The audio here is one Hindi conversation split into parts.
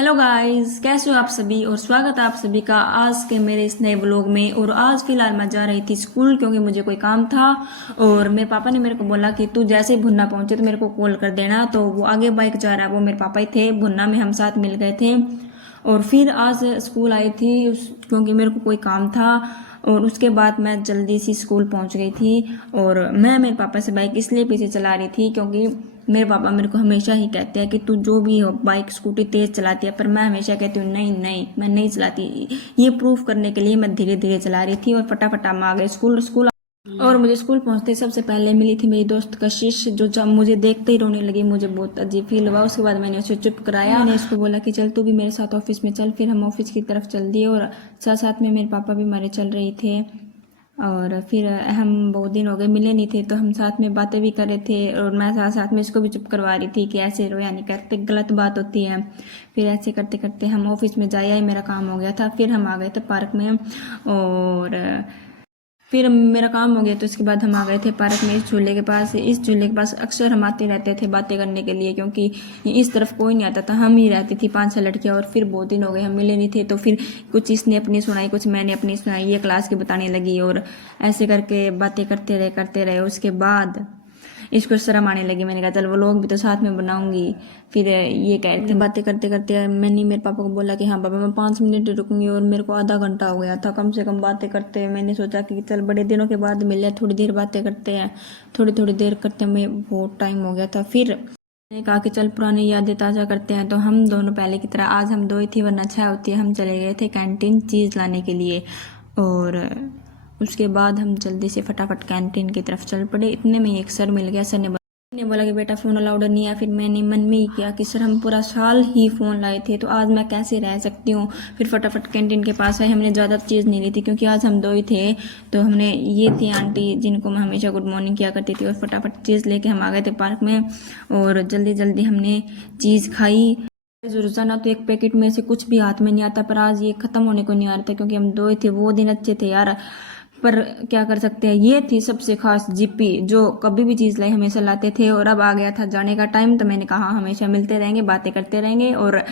हेलो गाइस, कैसे हो आप सभी और स्वागत है आप सभी का आज के मेरे इस नए ब्लॉग में। और आज फिलहाल मैं जा रही थी स्कूल क्योंकि मुझे कोई काम था और मेरे पापा ने मेरे को बोला कि तू जैसे ही भुन्ना पहुंचे तो मेरे को कॉल कर देना। तो वो आगे बाइक जा रहा है, वो मेरे पापा ही थे। भुन्ना में हम साथ मिल गए थे और फिर आज स्कूल आई थी क्योंकि मेरे को कोई काम था। और उसके बाद मैं जल्दी से स्कूल पहुंच गई थी। और मैं मेरे पापा से बाइक इसलिए पीछे चला रही थी क्योंकि मेरे पापा मेरे को हमेशा ही कहते हैं कि तू जो भी हो बाइक स्कूटी तेज चलाती है, पर मैं हमेशा कहती हूँ नहीं नहीं मैं नहीं चलाती। ये प्रूफ करने के लिए मैं धीरे धीरे चला रही थी और फटाफट हम आ गए स्कूल। और मुझे स्कूल पहुंचते सबसे पहले मिली थी मेरी दोस्त कशिश, जो जब मुझे देखते ही रोने लगी। मुझे बहुत अजीब फील हुआ। उसके बाद मैंने उसे चुप कराया। मैंने उसको बोला कि चल तू भी मेरे साथ ऑफिस में चल। फिर हम ऑफिस की तरफ चल दिए और साथ साथ में मेरे पापा भी हमारे चल रहे थे। और फिर हम बहुत दिन हो गए मिले नहीं थे तो हम साथ में बातें भी कर रहे थे और मैं साथ साथ में इसको भी चुप करवा रही थी कि ऐसे रोया नहीं करते, गलत बात होती है। फिर ऐसे करते करते हम ऑफिस में जाया ही मेरा काम हो गया था। फिर हम आ गए थे पार्क में और फिर मेरा काम हो गया तो उसके बाद हम आ गए थे पार्क में इस झूले के पास। इस झूले के पास अक्सर हम आते रहते थे बातें करने के लिए क्योंकि इस तरफ कोई नहीं आता था, हम ही रहती थी 5-6 लड़कियां। और फिर बहुत दिन हो गए हम मिले नहीं थे तो फिर कुछ इसने अपनी सुनाई कुछ मैंने अपनी सुनाई, ये क्लास की बताने लगी और ऐसे करके बातें करते रहे। उसके बाद इसको शर्म आने लगी। मैंने कहा चल वो लोग भी तो साथ में बनाऊंगी। फिर ये कह रहे थे बातें करते करते मैंने मेरे पापा को बोला कि हाँ पापा मैं 5 मिनट रुकूंगी और मेरे को आधा घंटा हो गया था कम से कम बातें करते। मैंने सोचा कि चल बड़े दिनों के बाद मिले, थोड़ी देर बातें करते हैं। थोड़ी थोड़ी देर करते में बहुत टाइम हो गया था। फिर मैंने कहा कि चल पुरानी यादें ताज़ा करते हैं। तो हम दोनों पहले की तरह, आज हम 2 ही थी वरना 6 होती है, हम चले गए थे कैंटीन चीज़ लाने के लिए। और उसके बाद हम जल्दी से फटाफट कैंटीन की तरफ चल पड़े। इतने में एक सर मिल गया। सर ने बोला कि बेटा फ़ोन अलाउड नहीं है। फिर मैंने मन में ही किया कि सर हम पूरा साल ही फ़ोन लाए थे तो आज मैं कैसे रह सकती हूँ। फिर फटाफट कैंटीन के पास आए। हमने ज़्यादा चीज़ नहीं ली थी क्योंकि आज हम 2 ही थे। तो हमने ये थी आंटी जिनको मैं हमेशा गुड मॉर्निंग किया करती थी और फटाफट चीज़ लेके हम आ गए थे पार्क में। और जल्दी जल्दी हमने चीज़ खाई। रोजाना तो एक पैकेट में से कुछ भी हाथ में नहीं आता, पर आज ये खत्म होने को नहीं आ रहा था क्योंकि हम 2 ही थे। वो दिन अच्छे थे यार, पर क्या कर सकते हैं। ये थी सबसे खास जीपी जो कभी भी चीज़ लाई हमेशा लाते थे। और अब आ गया था जाने का टाइम तो मैंने कहा हमेशा मिलते रहेंगे, बातें करते रहेंगे और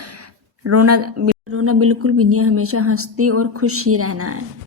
रोना रोना बिल्कुल भी नहीं है, हमेशा हंसती और खुश ही रहना है।